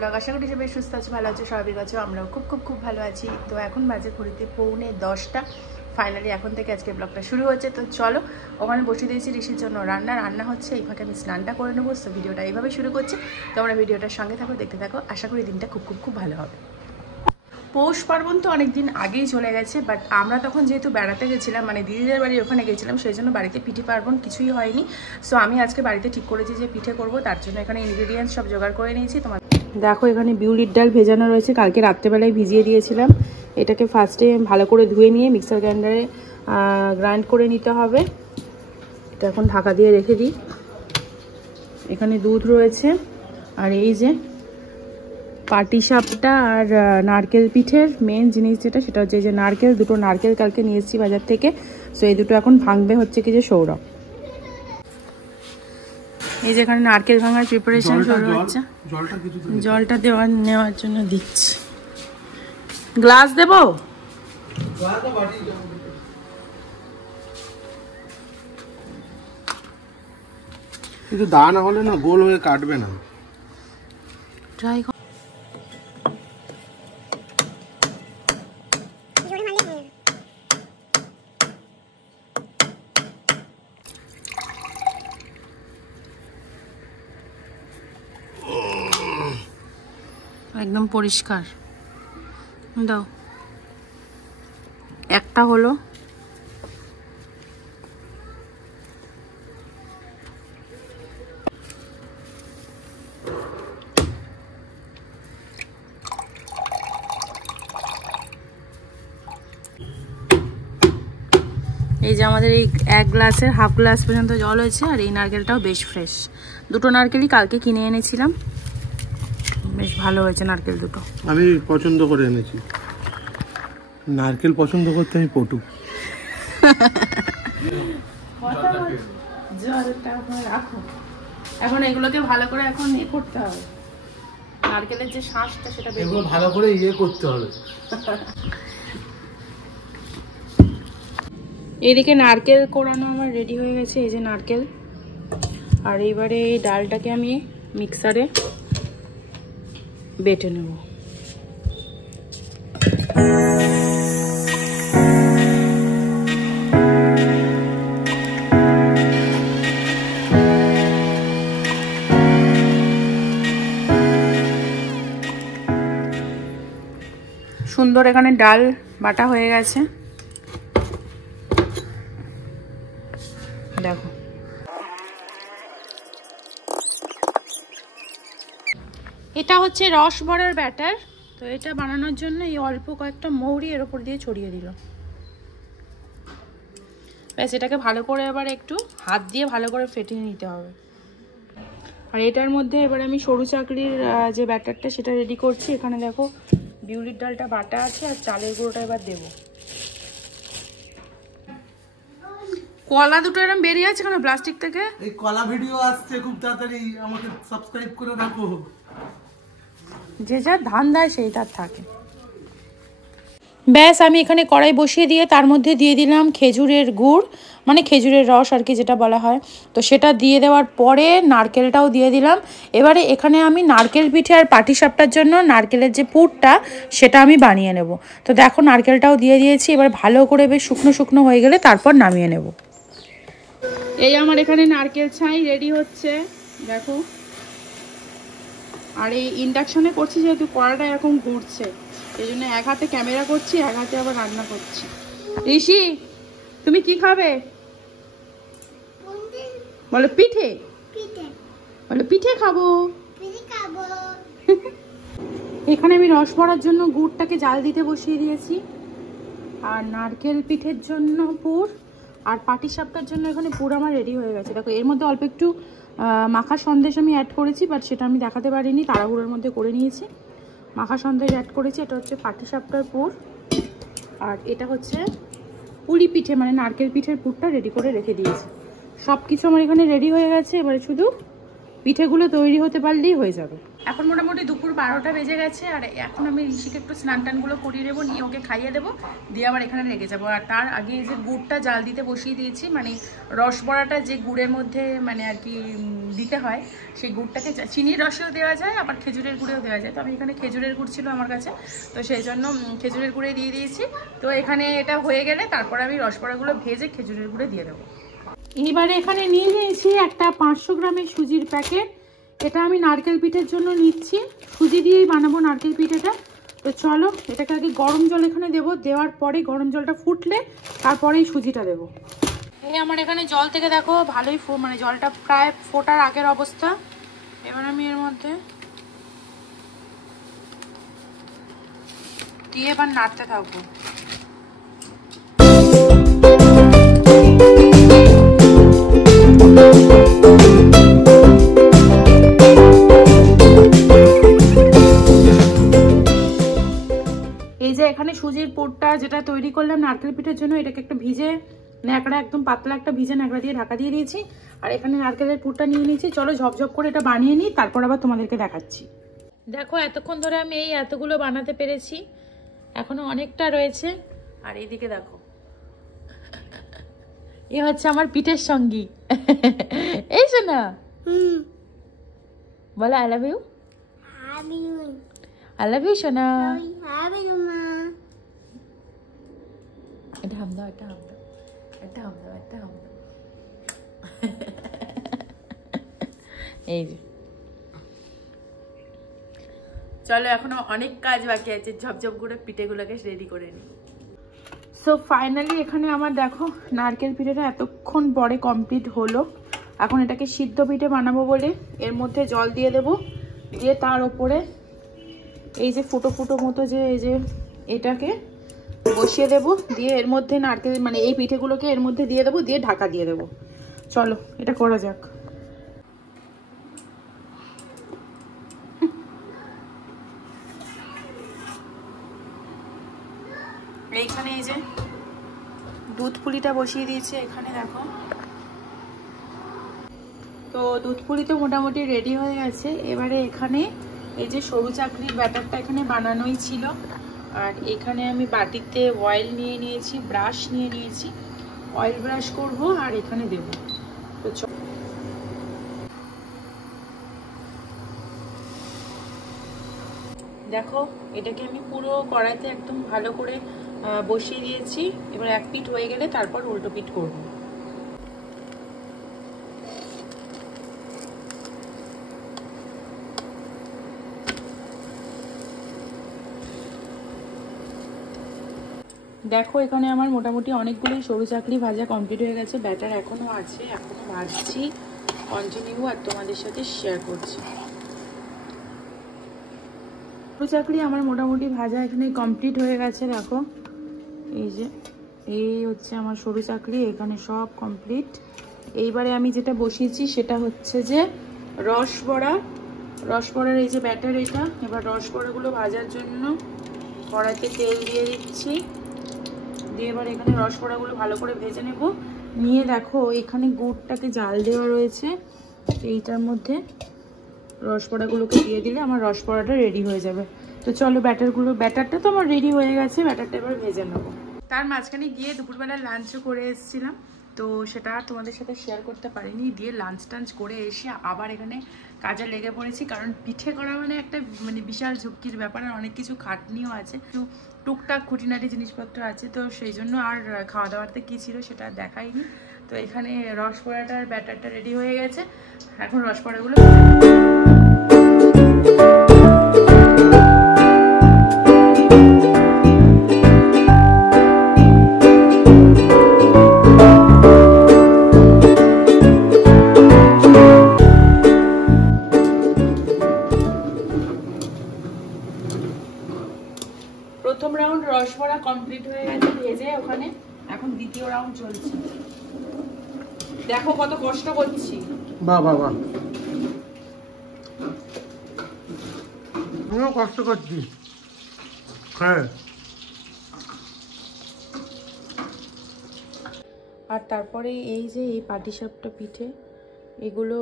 Blog. আশা করি সবাই সুস্থ আছে, ভালো আছে, স্বাভাবিক আছে। আমরাও খুব খুব খুব ভালো আছি। তো এখন বাজে ঘড়িতে 9:45। ফাইনালি এখন থেকে আজকে ব্লগটা শুরু হচ্ছে। তো চলো, ওখানে বসে দিয়েছি ঋষির জন্য রান্না হচ্ছে। এই ফাঁকে আমি স্নানটা করে নেবো। তো ভিডিওটা এইভাবে শুরু করছি। তোমরা ভিডিওটার সঙ্গে থাকো, দেখতে থাকো। আশা করি দিনটা খুব খুব খুব ভালো হবে। পৌষ পার্বণ তো অনেক দিন আগেই চলে গেছে, বাট আমরা তখন যেহেতু বেড়াতে গেছিলাম, মানে দিদিদের বাড়ি ওখানে গেছিলাম, সেই জন্য বাড়িতে পিঠে পার্বণ কিছুই হয়নি। সো আমি আজকে বাড়িতে ঠিক করেছি যে পিঠে করব। তার জন্য এখানে ইনগ্রিডিয়েন্টস সব জোগাড় করে নিয়েছি। তোমার দেখো, এখানে বিউলির ডাল ভেজানো রয়েছে, কালকে রাত্রেবেলায় ভিজিয়ে দিয়েছিলাম। এটাকে ফার্স্টে ভালো করে ধুয়ে নিয়ে মিক্সার গ্রাইন্ডারে গ্রাইন্ড করে নিতে হবে। এটা এখন ঢাকা দিয়ে রেখে দিই। এখানে দুধ রয়েছে, আর এই যে পাটিসাপটা আর নারকেল পিঠের মেন জিনিস যেটা, সেটা হচ্ছে যে নারকেল। দুটো নারকেল কালকে নিয়ে এসেছি বাজার থেকে। সো এই দুটো এখন ভাঙবে হচ্ছে কি যে সৌরভ। এই যে এখানে নারকেল ভাঙার প্রিপারেশন শুরু হচ্ছে। জলটা নেওয়ার জন্য দিচ্ছি। গ্লাস দেবো? কিন্তু দা না হলে না গোল হয়ে কাটবে না। ট্রাই একদম পরিষ্কার দাও। একটা হলো। এই যে আমাদের এই এক গ্লাসের হাফ গ্লাস পর্যন্ত জল হয়েছে। আর এই নারকেলটাও বেশ ফ্রেশ। দুটো নারকেলই কালকে কিনে এনেছিলাম, বেশ ভালো হয়েছে নারকেল দুটো। আমি পছন্দ করে এনেছি। নারকেল পছন্দ করতে আমি পটু। জলটা রাখো। এখন এগুলোকে ভালো করে এখন করতে হবে। নারকেলের যে শাঁসটা সেটা এগুলো ভালো করে করতে হবে। এইদিকে নারকেল কোড়ানো আমার রেডি হয়ে গেছে। এই যে নারকেল। আর এইবারে এই ডালটাকে আমি মিক্সারে বেটে নেব। সুন্দর এখানে ডাল বাটা হয়ে গেছে, দেখো। এটা হচ্ছে রস ভরার ব্যাটার। তো এটা বানানোর জন্য এই অল্প কয়েকটা মৌরি এর উপর দিয়ে ছড়িয়ে দিল। ব্যাস, এটাকে ভালো করে এবার একটু হাত দিয়ে ভালো করে ফেটিয়ে নিতে হবে। আর এটার মধ্যে এবার আমি সরু চাকরির যে ব্যাটারটা সেটা রেডি করছি। এখানে দেখো বিউলির ডালটা বাটা আছে, আর চালের গুঁড়োটা এবার দেবো। কলা দুটো এরকম বেরিয়ে আছে কেন প্লাস্টিক থেকে? এই কলা ভিডিও আসছে খুব তাড়াতাড়ি, আমাকে সাবস্ক্রাইব করে রাখো। যে যার ধান্দা সেই তার থাকে। ব্যাস, আমি এখানে কড়াই বসিয়ে দিয়ে তার মধ্যে দিয়ে দিলাম খেজুরের গুড়, মানে খেজুরের রস আর কি যেটা বলা হয়। তো সেটা দিয়ে দেওয়ার পরে নারকেলটাও দিয়ে দিলাম। এবারে এখানে আমি নারকেল পিঠে আর পাটিসাপটার জন্য নারকেলের যে পুরটা সেটা আমি বানিয়ে নেব। তো দেখো নারকেলটাও দিয়ে দিয়েছি। এবার ভালো করে বেশ শুকনো শুকনো হয়ে গেলে তারপর নামিয়ে নেব। এই আমার এখানে নারকেল ছাই রেডি হচ্ছে, দেখো। আর এই ইন্ডাকশনে করছি যেহেতু কড়াটা এরকম ঘুরছে, এই জন্য এক হাতে ক্যামেরা করছি, এক হাতে আবার রান্না করছি। ঋষি, তুমি কি খাবে? বলো পিঠে। বলো পিঠে খাবো। এখানে আমি রস ভরার জন্য গুড়টাকে জাল দিতে বসিয়ে দিয়েছি। আর নারকেল পিঠের জন্য পুর, আর পাটিসাপটার জন্য এখানে পুর আমার রেডি হয়ে গেছে। দেখো এর মধ্যে অল্প একটু মাখা সন্দেশ আমি অ্যাড করেছি, বাট সেটা আমি দেখাতে পারিনি, তাড়াহুড়োর মধ্যে করে নিয়েছি। মাখা সন্দেশ অ্যাড করেছি। এটা হচ্ছে পাটিসাপটার পুর, আর এটা হচ্ছে পুলি পিঠে মানে নারকেল পিঠের পুরটা রেডি করে রেখে দিয়েছি। সব কিছু আমার এখানে রেডি হয়ে গেছে। এবারে শুধু পিঠেগুলো তৈরি হতে পারলেই হয়ে যাবে। এখন মোটামুটি দুপুর 12টা বেজে গেছে, আর এখন আমি ঋষিকে একটু স্নান টানগুলো করিয়ে দেবো, নিয়ে ওকে খাইয়ে দেবো, দিয়ে আবার এখানে লেগে যাবো। আর তার আগে যে গুড়টা জাল দিতে বসিয়ে দিয়েছি, মানে রসবড়াটা যে গুড়ের মধ্যে মানে আর কি দিতে হয়, সেই গুড়টাকে চিনির রসেও দেওয়া যায়, আবার খেজুরের গুঁড়েও দেওয়া যায়। তো আমি এখানে খেজুরের গুড় ছিল আমার কাছে, তো সেই জন্য খেজুরের গুঁড়ে দিয়ে দিয়েছি। তো এখানে এটা হয়ে গেলে তারপর আমি রসবড়াগুলো ভেজে খেজুরের গুঁড়ে দিয়ে দেবো। এবারে এখানে নিয়ে নিয়েছি একটা 500 গ্রামের সুজির প্যাকেট। এটা আমি নারকেল পিঠের জন্য নিচ্ছি, সুজি দিয়েই বানাবো নারকেল পিঠেটা। তো চলো এটাকে আগে গরম জল এখানে দেবো, দেওয়ার পরে গরম জলটা ফুটলে তারপরেই সুজিটা দেবো। এই আমার এখানে জল থেকে দেখো ভালোই মানে জলটা প্রায় ফোটার আগের অবস্থা। এবার আমি এর মধ্যে দিয়ে এবার নাড়তে থাকবো। এই যে এখানে সুজির পুরটা যেটা তৈরি করলাম নারকেল পিঠের জন্য, এটাকে একটা ভিজে ন্যাকড়া, একদম পাতলা একটা ভিজে ন্যাকড়া দিয়ে ঢাকা দিয়ে দিয়েছি। আর এখানে নারকেলের পুরটা নিয়ে নিয়েছি। চলো ঝপঝপ করে এটা বানিয়ে নিই, তারপর আবার তোমাদেরকে দেখাচ্ছি। দেখো এতক্ষণ ধরে আমি এই এতগুলো বানাতে পেরেছি, এখনো অনেকটা রয়েছে। আর এইদিকে দেখো, এ হচ্ছে আমার পিঠের সঙ্গী। এই শোনা, বলো I love you. I love you, সোনা। এটা হাম দাও, এটা হাম দাও, এটা হাম দাও, এটা হাম দাও। এই যে চলো, এখনো অনেক কাজ বাকি আছে, ঝপঝপ করে পিঠেগুলোকে রেডি করে নিই। সো ফাইনালি এখানে আমার দেখো নারকেল পিঠেটা এতক্ষণ পরে কমপ্লিট হলো। এখন এটাকে সিদ্ধ পিঠে বানাবো বলে এর মধ্যে জল দিয়ে দেবো, দিয়ে তার ওপরে এই যে ফুটো ফুটো মতো যে এই যে এটাকে বসিয়ে দেবো, দিয়ে এর মধ্যে নারকেল মানে এই পিঠেগুলোকে এর মধ্যে দিয়ে দেবো, দিয়ে ঢাকা দিয়ে দেবো। চলো এটা করা যাক। এইখানে এই যে দুধ পুলিটা বসিয়ে দিয়েছে এখানে দেখো। তো দুধ পুলি তো মোটামুটি রেডি হয়ে গেছে। এবারে এখানে এই যে সরু চাকরির ব্যাটারটা এখানে বানানোই ছিল, আর এখানে আমি বাটিতে অয়েল নিয়ে নিয়েছি, ব্রাশ নিয়ে নিয়েছি, অয়েল ব্রাশ করব আর এখানে দেব। তো দেখো এটাকে আমি পুরো কড়াইতে একদম ভালো করে বসিয়ে দিয়েছি। এবার এক পিঠ হয়ে গেলে তারপর উল্টো পিঠ করব। দেখো এখানে আমার মোটামুটি অনেকগুলোই সরু চাকরি ভাজা কমপ্লিট হয়ে গেছে, ব্যাটার এখনো আছে, এখনো ভাজছি কন্টিনিউ, আর তোমাদের সাথে শেয়ার করছি। সরু চাকরি আমার মোটামুটি ভাজা এখানে কমপ্লিট হয়ে গেছে। দেখো এই যে এই হচ্ছে আমার সরু চাকরি, এখানে সব কমপ্লিট। এইবারে আমি যেটা বসিয়েছি সেটা হচ্ছে যে রসবড়া, রসবড়ার এই যে ব্যাটার এটা। এবার রসবড়াগুলো ভাজার জন্য কড়াইতে তেল দিয়ে দিচ্ছি, দিয়ে এবার এখানে রসবড়াগুলো ভালো করে ভেজে নেব। নিয়ে দেখো এখানে গুড়টাকে জাল দেওয়া রয়েছে, এইটার মধ্যে রসবড়াগুলোকে দিয়ে দিলে আমার রসবড়াটা রেডি হয়ে যাবে। তো চলো ব্যাটারটা তো আমার রেডি হয়ে গেছে, ব্যাটারটা এবার ভেজে নেবো। তার মাঝখানে গিয়ে দুপুরবেলা লাঞ্চও করে এসেছিলাম, তো সেটা তোমাদের সাথে শেয়ার করতে পারিনি। দিয়ে লাঞ্চ টাঞ্চ করে এসে আবার এখানে কাজে লেগে পড়েছি, কারণ পিঠে করা মানে একটা মানে বিশাল ঝুঁকির ব্যাপার, আর অনেক কিছু খাটনিও আছে, একটু টুকটাক খুঁটিনাটি জিনিসপত্র আছে। তো সেই জন্য আর খাওয়া দাওয়াতে কী ছিল সেটা দেখাইনি। তো এখানে রসবড়াটার ব্যাটারটা রেডি হয়ে গেছে, এখন রসবড়াগুলো প্রথম রাউন্ড রসবড়া কমপ্লিট হয়ে গেছে ভেজে ওখানে, এখন দ্বিতীয় রাউন্ড চলছে। দেখো কত কষ্ট করছি। বাহ বাহ বাহ, আমিও কষ্ট করছি। হ্যাঁ, আর তারপরে এই যে এই পাটিসাপটা পিঠে, এগুলো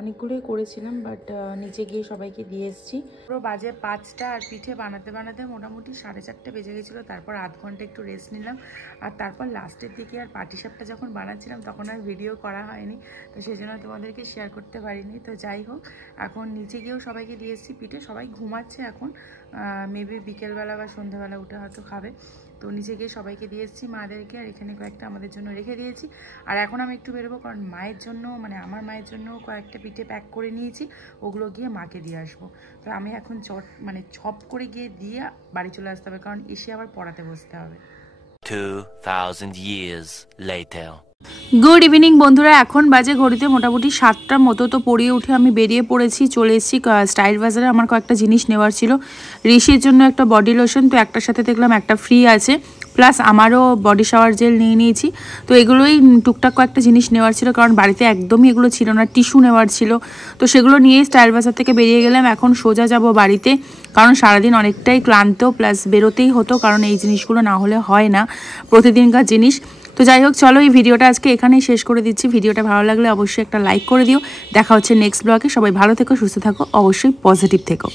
অনেকগুলোই করেছিলাম, বাট নিচে গিয়ে সবাইকে দিয়ে এসেছি। পুরো বাজে 5টা, আর পিঠে বানাতে বানাতে মোটামুটি 4:30 বেজে গেছিলো। তারপর আধ ঘন্টা একটু রেস্ট নিলাম, আর তারপর লাস্টের দিকে আর পাটিসাপটা যখন বানাচ্ছিলাম তখন আর ভিডিও করা হয়নি, তো সেই জন্য তোমাদেরকে শেয়ার করতে পারিনি। তো যাই হোক, এখন নিচে গিয়েও সবাইকে দিয়ে এসেছি পিঠে। সবাই ঘুমাচ্ছে এখন, মেবি বিকেলবেলা বা সন্ধ্যাবেলা উঠে হয়তো খাবে। তো নিচে গিয়ে সবাইকে দিয়ে এসেছি মাদেরকে, আর এখানে কয়েকটা আমাদের জন্য রেখে দিয়েছি। আর এখন আমি একটু বেরোবো, কারণ মায়ের জন্য, মানে আমার মায়ের জন্য কয়েকটা পিঠে প্যাক করে নিয়েছি, ওগুলো গিয়ে মাকে দিয়ে আসবো। তো আমি এখন ছপ করে গিয়ে দিয়ে বাড়ি চলে আসতে হবে, কারণ এসে আবার পড়াতে বসতে হবে। 2000 years later. গুড ইভিনিং বন্ধুরা, এখন বাজে ঘড়িতে মোটামুটি 7টার মতো। তো পড়িয়ে উঠে আমি বেরিয়ে পড়েছি, চলে এসেছি স্টাইল বাজারে। আমার কয়েকটা জিনিস নেওয়ার ছিল, ঋষির জন্য একটা বডি লোশন, তো একটার সাথে দেখলাম একটা ফ্রি আছে, প্লাস আমারও বডি শাওয়ার জেল নিয়ে নিয়েছি। তো এগুলোই টুকটাক কয়েকটা জিনিস নেওয়ার ছিল, কারণ বাড়িতে একদমই এগুলো ছিল না। টিস্যু নেওয়ার ছিল, তো সেগুলো নিয়ে স্টাইল বাজার থেকে বেরিয়ে গেলাম। এখন সোজা যাব বাড়িতে, কারণ সারাদিন অনেকটাই ক্লান্ত, প্লাস বেরোতেই হতো, কারণ এই জিনিসগুলো না হলে হয় না, প্রতিদিনকার জিনিস। তো যাই হোক, চলো এই ভিডিওটা আজকে এখানেই শেষ করে দিচ্ছি। ভিডিওটা ভালো লাগলে অবশ্যই একটা লাইক করে দিও। দেখা হচ্ছে নেক্সট ব্লগে। সবাই ভালো থেকো, সুস্থ থাকো, অবশ্যই পজিটিভ থেকো।